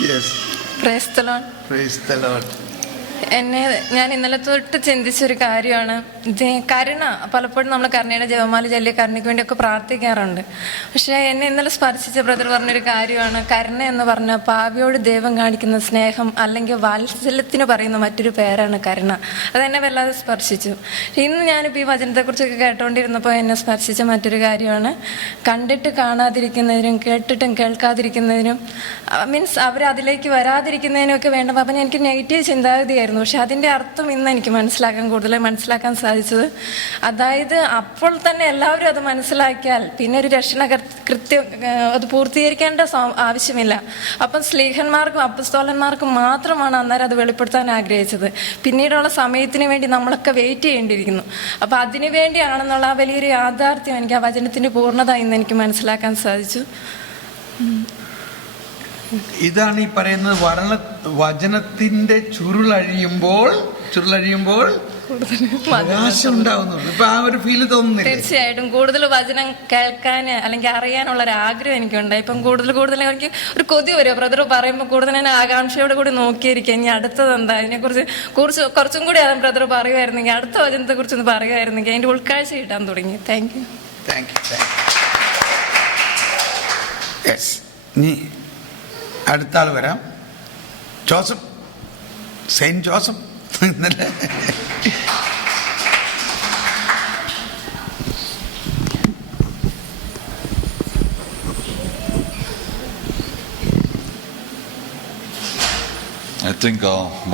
Yes. Praise the Lord. Praise the Lord. ഞാൻ ഇന്നലെ തൊട്ട് ചിന്തിച്ചൊരു കാര്യമാണ് കരുണ. പലപ്പോഴും നമ്മൾ കരുണയുടെ ജപമാല ചൊല്ലി കരുണയ്ക്ക് വേണ്ടിയൊക്കെ പ്രാർത്ഥിക്കാറുണ്ട്. പക്ഷേ എന്നെ ഇന്നലെ സ്പർശിച്ച ബ്രദർ പറഞ്ഞൊരു കാര്യമാണ്, കരുണ എന്ന് പറഞ്ഞാൽ പാപിയോട് ദൈവം കാണിക്കുന്ന സ്നേഹം അല്ലെങ്കിൽ വാത്സല്യത്തിന് പറയുന്ന മറ്റൊരു പേരാണ് കരുണ. അതെന്നെ വല്ലാതെ സ്പർശിച്ചു. ഇന്ന് ഞാനിപ്പോൾ ഈ വചനത്തെക്കുറിച്ചൊക്കെ കേട്ടുകൊണ്ടിരുന്നപ്പോൾ എന്നെ സ്പർശിച്ച മറ്റൊരു കാര്യമാണ്, കണ്ടിട്ട് കാണാതിരിക്കുന്നതിനും കേട്ടിട്ടും കേൾക്കാതിരിക്കുന്നതിനും മീൻസ് അവരതിലേക്ക് വരാതിരിക്കുന്നതിനും ഒക്കെ വേണ്ട. അപ്പം എനിക്ക് നെഗറ്റീവ് ചിന്താഗതിയായിരുന്നു. പക്ഷെ അതിൻ്റെ അർത്ഥം ഇന്ന് എനിക്ക് കൂടുതലായി മനസ്സിലാക്കാൻ സാധിച്ചത്, അതായത് അപ്പോൾ തന്നെ എല്ലാവരും അത് മനസ്സിലാക്കിയാൽ പിന്നെ ഒരു രക്ഷണ കൃത്യം അത് പൂർത്തീകരിക്കേണ്ട ആവശ്യമില്ല. അപ്പം സ്ലീഹന്മാർക്കും അപ്പസ്തോലന്മാർക്കും മാത്രമാണ് അന്നേരം അത് വെളിപ്പെടുത്താൻ ആഗ്രഹിച്ചത്. പിന്നീടുള്ള സമയത്തിന് വേണ്ടി നമ്മളൊക്കെ വെയിറ്റ് ചെയ്യേണ്ടിയിരിക്കുന്നു. അപ്പം അതിനു വേണ്ടിയാണെന്നുള്ള ആ വലിയൊരു യാഥാർത്ഥ്യം എനിക്ക് ആ വചനത്തിൻ്റെ പൂർണ്ണത ഇന്ന് എനിക്ക് മനസ്സിലാക്കാൻ സാധിച്ചു. ഇതാണ് ഈ പറയുന്നത്, വചനത്തിന്റെ ചുരുളഴിയുമ്പോൾ പ്രകാശം ഉണ്ടാവുന്നുള്ളൂ. ഇപ്പൊ ആ ഒരു ഫീല് തോന്നുന്നില്ല? തീർച്ചയായിട്ടും കൂടുതൽ വചനം കേൾക്കാൻ അല്ലെങ്കിൽ അറിയാനുള്ള ഒരു ആഗ്രഹം എനിക്കുണ്ടായി. ഇപ്പം കൂടുതൽ എനിക്ക് ഒരു കൊതി വരും. ബ്രദർ പറയുമ്പോൾ കൂടുതൽ ഞാൻ ആകാംക്ഷയോടെ കൂടി നോക്കിയിരിക്കുക, ഇനി അടുത്തത് എന്താ, അതിനെക്കുറിച്ച് കുറച്ചും കൂടി അത് ബ്രദർ പറയുമായിരുന്നെങ്കിൽ, അടുത്ത വചനത്തെ കുറിച്ചൊന്ന് പറയുമായിരുന്നെങ്കിൽ അതിന്റെ ഉൾക്കാഴ്ച കിട്ടാൻ തുടങ്ങി. Thank you. അടുത്ത ആൾ വരാം. Joseph, Saint Joseph. I think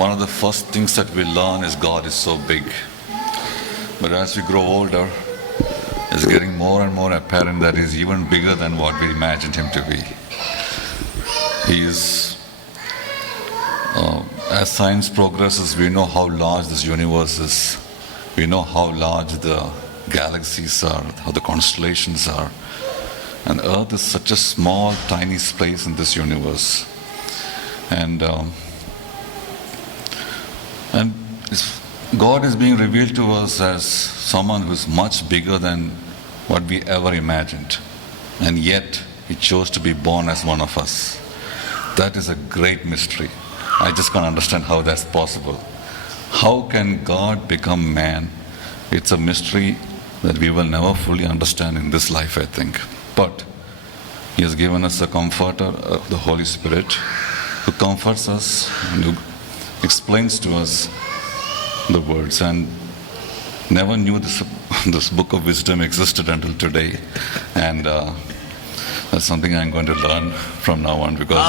one of the first things that we learn is God is so big. But as we grow older, it's getting more and more apparent that He's even bigger than what we imagined Him to be. He is, as science progresses, we know how large this universe is. We know how large the galaxies are, how the constellations are. And Earth is such a small, tiny space in this universe. And God is being revealed to us as someone who is much bigger than what we ever imagined. And yet, He chose to be born as one of us. That is a great mystery. I just can't understand how that's possible. How can God become man? It's a mystery that we will never fully understand in this life, I think. But He has given us a comforter, the Holy Spirit, who comforts us and who explains to us the words. And never knew this book of wisdom existed until today. And that's something I'm going to learn from now on, because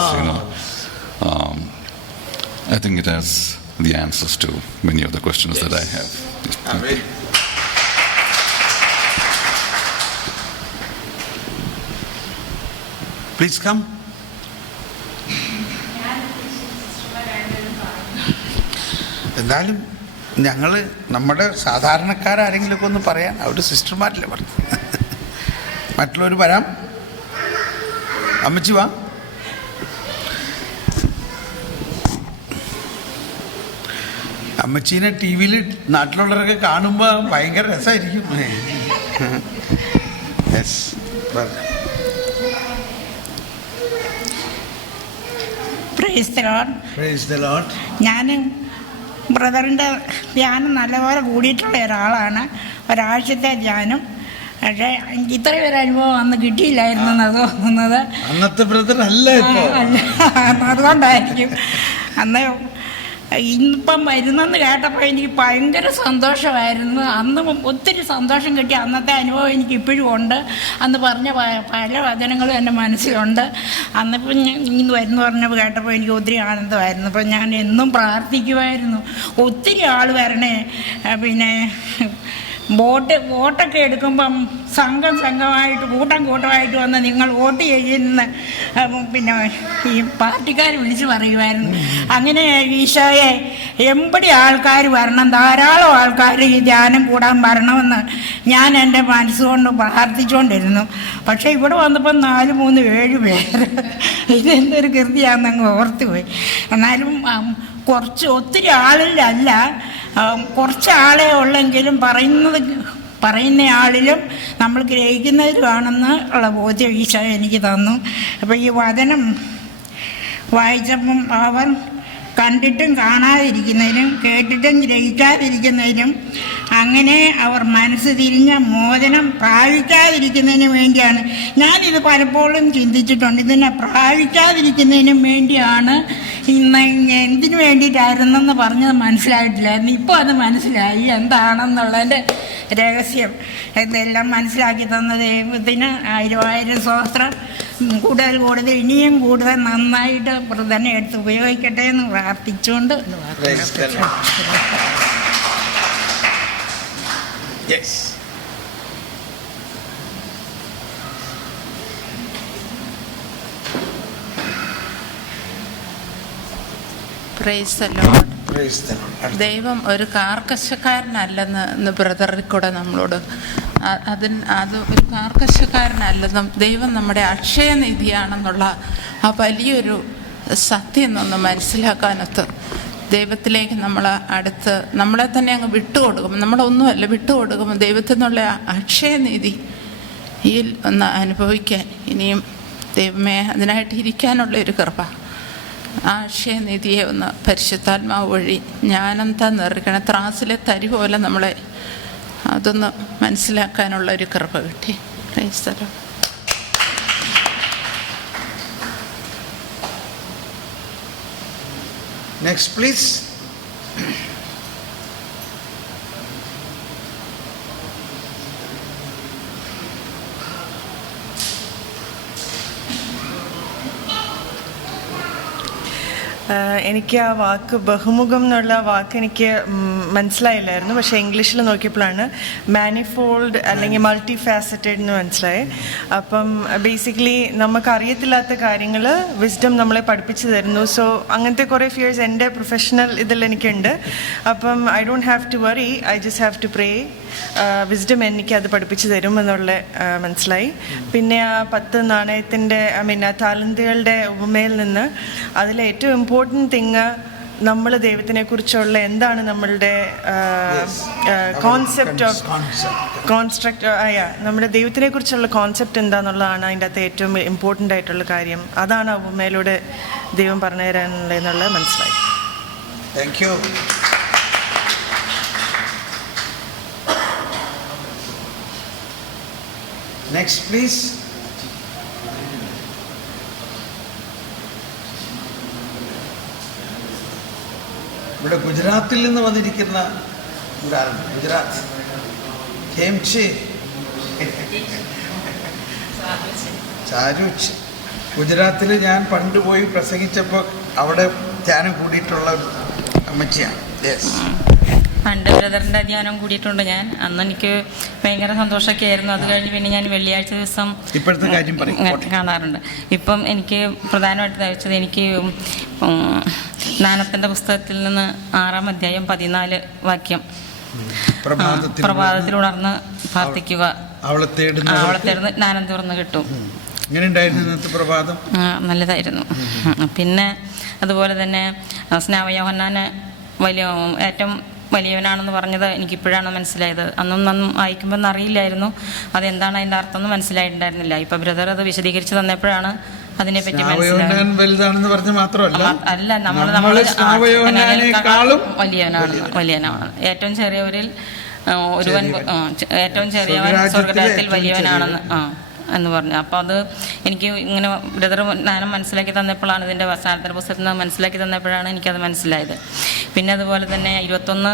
I think it has the answers to many of the questions that I have. Please come. എന്തായാലും ഞങ്ങൾ നമ്മുടെ സാധാരണക്കാരെങ്കിലുമൊക്കെ ഒന്ന് പറയാൻ, അവിടെ സിസ്റ്റർമാരില്ലേ പറഞ്ഞു. മറ്റുള്ളവർ വരാം. അമ്മച്ചി വാ. അമ്മച്ചീനെ ടി വിയിൽ നാട്ടിലുള്ളവരൊക്കെ കാണുമ്പോൾ ഭയങ്കര രസമായിരിക്കും. ഞാൻ ബ്രദറിൻ്റെ ധ്യാനം നല്ലപോലെ കൂടിയിട്ടുള്ള ഒരാളാണ്. ഒരാഴ്ചത്തെ ധ്യാനം. പക്ഷേ എനിക്ക് ഇത്രയും ഒരു അനുഭവം അന്ന് കിട്ടിയില്ലായിരുന്നെന്നാണ് തോന്നുന്നത്. അന്നത്തെ ബ്രദർ അല്ല, അതുകൊണ്ടായിരിക്കും. അന്ന് ഇന്നിപ്പം വരുന്നെന്ന് കേട്ടപ്പോൾ എനിക്ക് ഭയങ്കര സന്തോഷമായിരുന്നു. അന്ന് ഒത്തിരി സന്തോഷം കിട്ടി. അന്നത്തെ അനുഭവം എനിക്ക് ഇപ്പോഴും ഉണ്ട്. അന്ന് പറഞ്ഞ പല വചനങ്ങളും എൻ്റെ മനസ്സിലുണ്ട്. അന്നിപ്പം ഇന്ന് വരുന്നു പറഞ്ഞപ്പോൾ കേട്ടപ്പോൾ എനിക്ക് ഒത്തിരി ആനന്ദമായിരുന്നു. അപ്പം ഞാൻ എന്നും പ്രാർത്ഥിക്കുമായിരുന്നു, ഒത്തിരി ആൾ വരണേ. പിന്നെ വോട്ടൊക്കെ എടുക്കുമ്പം സംഘമായിട്ട് കൂട്ടമായിട്ട് വന്ന് നിങ്ങൾ വോട്ട് ചെയ്യുന്ന പിന്നെ ഈ പാർട്ടിക്കാർ വിളിച്ച് പറയുമായിരുന്നു. അങ്ങനെ ഈശോയെ എമ്പടി ആൾക്കാർ വരണം, ധാരാളം ആൾക്കാർ ഈ ധ്യാനം കൂടാൻ വരണമെന്ന് ഞാൻ എൻ്റെ മനസ്സുകൊണ്ട് പ്രാർത്ഥിച്ചുകൊണ്ടിരുന്നു. പക്ഷേ ഇവിടെ വന്നപ്പോൾ 4, 3, 7 പേര്. ഇതെന്തൊരു കൃതിയാണെന്നങ്ങ് ഓർത്തുപോയി. എന്നാലും ഒത്തിരി ആളിലല്ല, കുറച്ച് ആളെ ഉള്ളെങ്കിലും പറയുന്ന ആളിലും നമ്മൾ ഗ്രഹിക്കുന്നതിലുമാണെന്ന് ഉള്ള ബോധ്യം ഈശോ എനിക്ക് തന്നു. അപ്പോൾ ഈ വചനം വായിച്ചപ്പം അവർ കണ്ടിട്ടും കാണാതിരിക്കുന്നതിനും കേട്ടിട്ടും ഗ്രഹിക്കാതിരിക്കുന്നതിനും അങ്ങനെ അവർ മനസ്സ് തിരിഞ്ഞ മോചനം പ്രാപിക്കാതിരിക്കുന്നതിനും വേണ്ടിയാണ്. ഞാനിത് പലപ്പോഴും ചിന്തിച്ചിട്ടുണ്ട്. ഇതിനെ പ്രാപിക്കാതിരിക്കുന്നതിനും വേണ്ടിയാണ് ഇന്ന് എന്തിനു വേണ്ടിയിട്ടായിരുന്നെന്ന് പറഞ്ഞത് മനസ്സിലായിട്ടില്ലായിരുന്നു. ഇപ്പോൾ അത് മനസ്സിലായി എന്താണെന്നുള്ളതിൻ്റെ രഹസ്യം. ഇതെല്ലാം മനസ്സിലാക്കി തന്ന ദൈവത്തിന് 1000 സ്വസ്ത്രം. കൂടുതൽ ഇനിയും കൂടുതൽ നന്നായിട്ട് തന്നെ എടുത്ത് ഉപയോഗിക്കട്ടെ എന്ന് പ്രാർത്ഥിച്ചുകൊണ്ട് പ്രൈസ് ദി ലോർഡ്. ദൈവം ഒരു കാർക്കശക്കാരനല്ലെന്ന് ബ്രദറിൽ കൂടെ നമ്മളോട് അത് ഒരു കാർക്കശക്കാരനല്ലെന്നും ദൈവം നമ്മുടെ അക്ഷയനിധിയാണെന്നുള്ള ആ വലിയൊരു സത്യം ഒന്ന് മനസ്സിലാക്കാനൊത്ത് ദൈവത്തിലേക്ക് നമ്മൾ അടുത്ത് നമ്മളെ തന്നെ അങ്ങ് വിട്ടുകൊടുക്കുമ്പോൾ, നമ്മളൊന്നുമല്ല വിട്ടുകൊടുക്കുമ്പോൾ ദൈവത്തിൽ നിന്നുള്ള അക്ഷയനിധി ഈ ഒന്ന് അനുഭവിക്കാൻ ഇനിയും ദൈവമേ അതിനായിട്ട് ഇരിക്കാനുള്ള ഒരു കൃപ, ആ അക്ഷയനിധിയെ ഒന്ന് പരിശുദ്ധാത്മാവ് വഴി ജ്ഞാനം തന്നിരിക്കണം. ത്രാസിലെ തരി പോലെ നമ്മളെ അതൊന്ന് മനസ്സിലാക്കാനുള്ള ഒരു കൃപ കിട്ടി. Price the Lord. Next please. എനിക്ക് ആ വാക്ക് ബഹുമുഖം എന്നുള്ള വാക്ക് എനിക്ക് മനസ്സിലായില്ലായിരുന്നു. പക്ഷേ ഇംഗ്ലീഷിൽ നോക്കിയപ്പോഴാണ് മാനിഫോൾഡ് അല്ലെങ്കിൽ മൾട്ടി ഫാസറ്റഡ് എന്ന് മനസ്സിലായി. അപ്പം ബേസിക്കലി നമുക്കറിയത്തില്ലാത്ത കാര്യങ്ങൾ വിസ്ഡം നമ്മളെ പഠിപ്പിച്ചു തരുന്നു. സോ അങ്ങനത്തെ കുറേ ഫിയേഴ്സ് എൻ്റെ പ്രൊഫഷണൽ ഇതിൽ എനിക്കുണ്ട്. അപ്പം I don't have to worry, I just have to pray. Wisdom എനിക്ക് അത് പഠിപ്പിച്ചു തരും എന്നുള്ള മനസ്സിലായി. പിന്നെ ആ 10 നാണയത്തിൻ്റെ ആ താലന്തുകളുടെ ഉപമയിൽ നിന്ന് അതിലെ ഏറ്റവും ഇമ്പോർട്ടൻറ്റ് തിങ് നമ്മൾ ദൈവത്തിനെ കുറിച്ചുള്ള എന്താണ് നമ്മളുടെ കോൺസെപ്റ്റ് ഓഫ് നമ്മുടെ ദൈവത്തിനെ കുറിച്ചുള്ള കോൺസെപ്റ്റ് എന്താണെന്നുള്ളതാണ് അതിൻ്റെ അകത്ത് ഏറ്റവും ഇമ്പോർട്ടൻ്റ് ആയിട്ടുള്ള കാര്യം. അതാണ് ആ ഉപമയിലൂടെ ദൈവം പറഞ്ഞു തരാനുള്ളതെന്നുള്ളത് മനസ്സിലായി. Thank you. Next please. ഇവിടെ ഗുജറാത്തിൽ നിന്ന് വന്നിരിക്കുന്ന ഗുജറാത്ത് ഹേംചി ചാരുച്ച്. ഗുജറാത്തിൽ ഞാൻ പണ്ട് പോയി പ്രസംഗിച്ചപ്പോൾ അവിടെ ധ്യാനം കൂടിയിട്ടുള്ള അമ്മച്ചിയാണ്. യെസ്, പണ്ട് ബ്രദറിൻ്റെ ധ്യാനം കൂടിയിട്ടുണ്ട് ഞാൻ. അന്ന് എനിക്ക് ഭയങ്കര സന്തോഷമൊക്കെ ആയിരുന്നു. അത് കഴിഞ്ഞ് പിന്നെ ഞാൻ വെള്ളിയാഴ്ച ദിവസം ഇപ്പോഴത്തെ കാര്യം കാണാറുണ്ട്. ഇപ്പം എനിക്ക് പ്രധാനമായിട്ട് നയിച്ചത് എനിക്ക് ജ്ഞാനത്തിൻ്റെ പുസ്തകത്തിൽ നിന്ന് 6-ാം അധ്യായം 14 വാക്യം, പ്രഭാതത്തിൽ ഉണർന്ന് പ്രാർത്ഥിക്കുക, അവളെ തേടുന്ന ജ്ഞാനം തുറന്ന് കിട്ടും. പ്രഭാതം നല്ലതായിരുന്നു. പിന്നെ അതുപോലെ തന്നെ സ്നാപയോഹന്നാന് ഏറ്റവും വലിയവനാണെന്ന് പറഞ്ഞത് എനിക്കിപ്പോഴാണ് മനസ്സിലായത്. അന്നും വായിക്കുമ്പോൾ അറിയില്ലായിരുന്നു അതെന്താണ് അതിൻ്റെ അർത്ഥം എന്ന് മനസ്സിലായിട്ടുണ്ടായിരുന്നില്ല. ഇപ്പം ബ്രദർ അത് വിശദീകരിച്ച് തന്നപ്പോഴാണ് അതിനെപ്പറ്റി അല്ല നമ്മൾ വലിയവനാണ്. ഏറ്റവും ചെറിയവരിൽ ഒരുവൻ, ഏറ്റവും ചെറിയവൻ സ്വർഗ്ഗരാജ്യത്തിൽ വലിയവനാണെന്ന് എന്ന് പറഞ്ഞു. അപ്പോൾ അത് എനിക്ക് ഇങ്ങനെ ബ്രദർ ജ്ഞാനം മനസ്സിലാക്കി തന്നപ്പോഴാണ്, ഇതിൻ്റെ സ്ഥാനത്തിൻ്റെ പുസ്തകത്തിൽ നിന്ന് മനസ്സിലാക്കി തന്നപ്പോഴാണ് എനിക്കത് മനസ്സിലായത്. പിന്നെ അതുപോലെ തന്നെ 21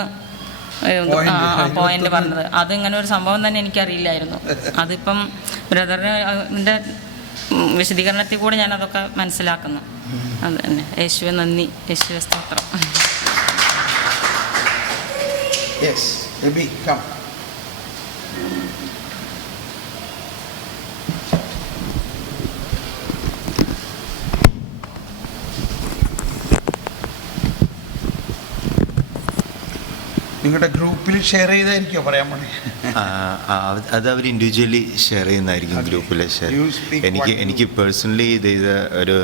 പോയിന്റ് പറഞ്ഞത്, അതിങ്ങനെ ഒരു സംഭവം തന്നെ എനിക്കറിയില്ലായിരുന്നു. അതിപ്പം ബ്രദറിൻ്റെ വിശദീകരണത്തിൽ കൂടെ ഞാനതൊക്കെ മനസ്സിലാക്കുന്നു. അത് തന്നെ. യേശുവെ നന്ദി, യേശുവെ സ്തോത്രം. നിങ്ങളുടെ ഗ്രൂപ്പിൽ ഷെയർ ചെയ്തായിരിക്കോ പറയാൻ വേണ്ടി? അത് അവർ ഇൻഡിവിജ്വലി ഷെയർ ചെയ്യുന്നതായിരിക്കും ഗ്രൂപ്പിൽ ഷെയർ. എനിക്ക് പേഴ്സണലി ഇത് ഒരു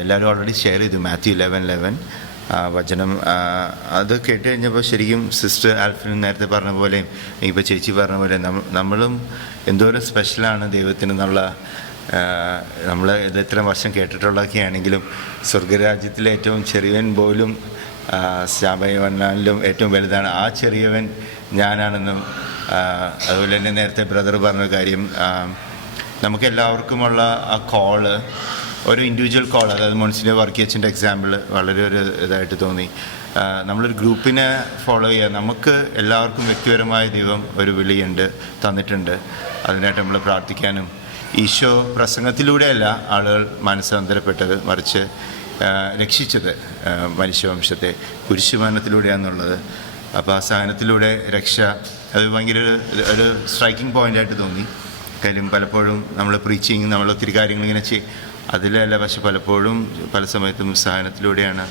എല്ലാവരും ഓൾറെഡി ഷെയർ ചെയ്തു. മാത്യു 11:11 വചനം. അത് കേട്ട് കഴിഞ്ഞപ്പോൾ ശരിക്കും സിസ്റ്റർ ആൽഫിൻ നേരത്തെ പറഞ്ഞ പോലെ, ഇപ്പോൾ ചേച്ചി പറഞ്ഞ പോലെ, നമ്മളും എന്തോരം സ്പെഷ്യലാണ് ദൈവത്തിന് എന്നുള്ള നമ്മൾ ഇത് ഇത്ര വർഷം കേട്ടിട്ടുള്ളതൊക്കെ ആണെങ്കിലും സ്വർഗരാജ്യത്തിലെ ഏറ്റവും ചെറിയവൻ പോലും ശാപയവനാലും ഏറ്റവും വലുതാണ്. ആ ചെറിയവൻ ഞാനാണെന്നും അതുപോലെ തന്നെ നേരത്തെ ബ്രദർ പറഞ്ഞ കാര്യം, നമുക്കെല്ലാവർക്കുമുള്ള ആ കോള് ഒരു ഇൻഡിവിജ്വൽ കോൾ, അതായത് മോൺസിൻ്റെ വർക്കിയച്ചിൻ്റെ എക്സാമ്പിൾ വളരെ ഒരു ഇതായിട്ട് തോന്നി. നമ്മളൊരു ഗ്രൂപ്പിനെ ഫോളോ ചെയ്യുക, നമുക്ക് എല്ലാവർക്കും വ്യക്തിപരമായ ദൈവം ഒരു വിളിയുണ്ട്, തന്നിട്ടുണ്ട്. അതിനായിട്ട് നമ്മൾ പ്രാർത്ഥിക്കാനും, ഈശോ പ്രസംഗത്തിലൂടെയല്ല ആളുകൾ മനസ്സാന്തരപ്പെട്ടത്, മറിച്ച് രക്ഷിച്ചത് മനുഷ്യവംശത്തെ കുരിശുമരണത്തിലൂടെയാണെന്നുള്ളത്. അപ്പോൾ ആ സഹനത്തിലൂടെ രക്ഷ, അത് ഭയങ്കര ഒരു സ്ട്രൈക്കിംഗ് പോയിൻ്റായിട്ട് തോന്നി. കാര്യം പലപ്പോഴും നമ്മൾ പ്രീച്ചിങ്, നമ്മൾ ഒത്തിരി കാര്യങ്ങളിങ്ങനെ അതിലല്ല, പക്ഷെ പലപ്പോഴും പല സമയത്തും സഹനത്തിലൂടെയാണ്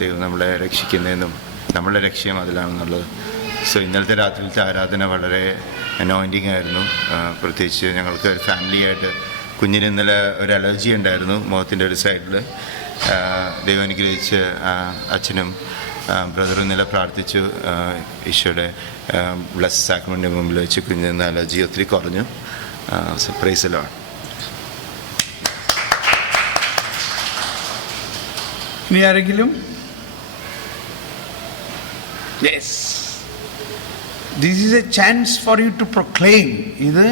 ദൈവം നമ്മളെ രക്ഷിക്കുന്നതെന്നും നമ്മളുടെ ലക്ഷ്യം അതിലാണെന്നുള്ളത്. സോ ഇന്നലത്തെ രാത്രിയിലത്തെ ആരാധന വളരെ അനോയിൻറ്റിങ് ആയിരുന്നു. പ്രത്യേകിച്ച് ഞങ്ങൾക്ക് ഒരു ഫാമിലിയായിട്ട് കുഞ്ഞിന് ഇന്നലെ ഒരു അലർജി ഉണ്ടായിരുന്നു മുഖത്തിൻ്റെ ഒരു സൈഡിൽ. ദൈവം അനുഗ്രഹിച്ച് അച്ഛനും ബ്രദറും ഇന്നലെ പ്രാർത്ഥിച്ചു. ഈശോയുടെ ബ്ലസ് സാക്രമെൻറ്റിന് മുമ്പിൽ വെച്ച് കുഞ്ഞിന് അലർജി ഒത്തിരി കുറഞ്ഞു. So praise the Lord. ഇനി ആരെങ്കിലും? Yes, this is a chance for you to proclaim. ഇത്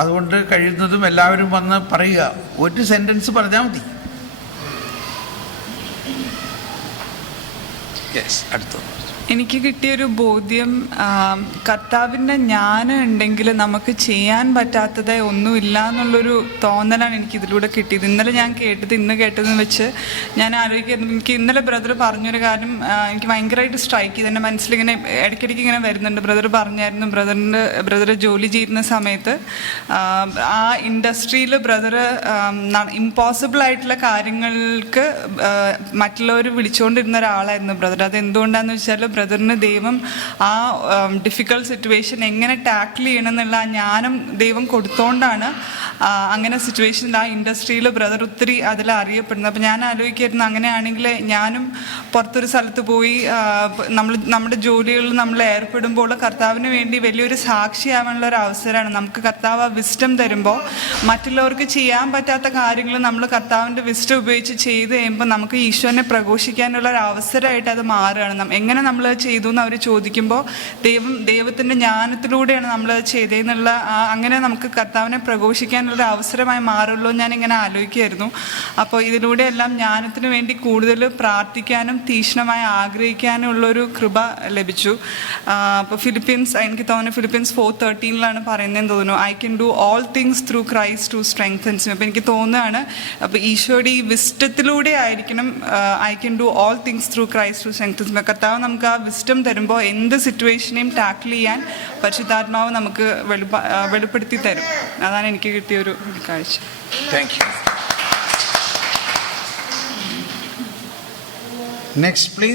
അതുകൊണ്ട് കഴിയുന്നതും എല്ലാവരും വന്ന് പറയുക. ഒരു സെൻറ്റൻസ് പറഞ്ഞാൽ മതി. യെസ്, അടുത്ത. എനിക്ക് കിട്ടിയൊരു ബോധ്യം, കർത്താവിൻ്റെ ജ്ഞാനം ഉണ്ടെങ്കിൽ നമുക്ക് ചെയ്യാൻ പറ്റാത്തത് ഒന്നുമില്ല എന്നുള്ളൊരു തോന്നലാണ് എനിക്ക് ഇതിലൂടെ കിട്ടിയത്. ഇന്നലെ ഞാൻ കേട്ടത് ഇന്ന് കേട്ടതെന്ന് വെച്ച് ഞാൻ ആലോചിക്കുന്നത്, എനിക്ക് ഇന്നലെ ബ്രദർ പറഞ്ഞൊരു കാര്യം എനിക്ക് ഭയങ്കരമായിട്ട് സ്ട്രൈക്ക് ചെയ്ത് എൻ്റെ മനസ്സിലിങ്ങനെ ഇടയ്ക്കിടയ്ക്ക് ഇങ്ങനെ വരുന്നുണ്ട്. ബ്രദർ പറഞ്ഞായിരുന്നു, ബ്രദർ ജോലി ചെയ്യുന്ന സമയത്ത് ആ ഇൻഡസ്ട്രിയിൽ ബ്രദർ ഇമ്പോസിബിൾ ആയിട്ടുള്ള കാര്യങ്ങൾക്ക് മറ്റുള്ളവർ വിളിച്ചുകൊണ്ടിരുന്ന ഒരാളായിരുന്നു ബ്രദർ. അത് എന്തുകൊണ്ടാണെന്ന് വെച്ചാൽ ബ്രദറിന് ദൈവം ആ ഡിഫിക്കൽട്ട് സിറ്റുവേഷൻ എങ്ങനെ ടാക്കിൾ ചെയ്യണം എന്നുള്ള ആ ജ്ഞാനം ദൈവം കൊടുത്തോണ്ടാണ് അങ്ങനെ സിറ്റുവേഷനിൽ ആ ഇൻഡസ്ട്രിയിൽ ബ്രദർ ഒത്തിരി അതിൽ അറിയപ്പെടുന്നത്. അപ്പോൾ ഞാൻ ആലോചിക്കായിരുന്നു, അങ്ങനെയാണെങ്കിൽ ഞാനും പുറത്തൊരു സ്ഥലത്ത് പോയി നമ്മുടെ ജോലികളിൽ നമ്മൾ ഏർപ്പെടുമ്പോൾ കർത്താവിന് വേണ്ടി വലിയൊരു സാക്ഷിയാവാനുള്ള ഒരു അവസരമാണ്. നമുക്ക് കർത്താവ് ആ വിസ്ഡം തരുമ്പോൾ മറ്റുള്ളവർക്ക് ചെയ്യാൻ പറ്റാത്ത കാര്യങ്ങൾ നമ്മൾ കർത്താവിൻ്റെ വിസ്ഡം ഉപയോഗിച്ച് ചെയ്ത് കഴിയുമ്പോൾ നമുക്ക് ഈശോനെ പ്രഘോഷിക്കാനുള്ള ഒരു അവസരമായിട്ട് അത് മാറുകയാണ്. എങ്ങനെ നമ്മൾ ചെയ്തു എന്ന് അവർ ചോദിക്കുമ്പോൾ ദൈവത്തിൻ്റെ ജ്ഞാനത്തിലൂടെയാണ് നമ്മൾ ചെയ്തതെന്നുള്ള അങ്ങനെ നമുക്ക് കർത്താവിനെ പ്രഘോഷിക്കാനുള്ളൊരു അവസരമായി മാറുള്ളൂ. ഞാനിങ്ങനെ ആലോചിക്കുമായിരുന്നു. അപ്പോൾ ഇതിലൂടെ എല്ലാം ജ്ഞാനത്തിന് വേണ്ടി കൂടുതൽ പ്രാർത്ഥിക്കാനും തീക്ഷ്ണമായി ആഗ്രഹിക്കാനും ഉള്ളൊരു കൃപ ലഭിച്ചു. അപ്പോൾ എനിക്ക് തോന്നുന്നു ഫിലിപ്പീൻസ് 4:13 പറയുന്നതെന്ന് തോന്നുന്നു, I can do all things through Christ who strengthens me. അപ്പോൾ എനിക്ക് തോന്നുകയാണ്, അപ്പോൾ ഈശോയുടെ ഈ വിസ്ഡത്തിലൂടെ ആയിരിക്കണം I can do all things through Christ who strengthens me. കർത്താവ് നമുക്ക് ആ വിസ്ഡം തരുമ്പോൾ എന്ത് സിറ്റുവേഷനെയും ടാക്കിൾ ചെയ്യാൻ പരിശുദ്ധാത്മാവ് നമുക്ക് വെളിപ്പെടുത്തി തരും. അതാണ് എനിക്ക് കിട്ടിയൊരു കാഴ്ച. Thank you. Next please.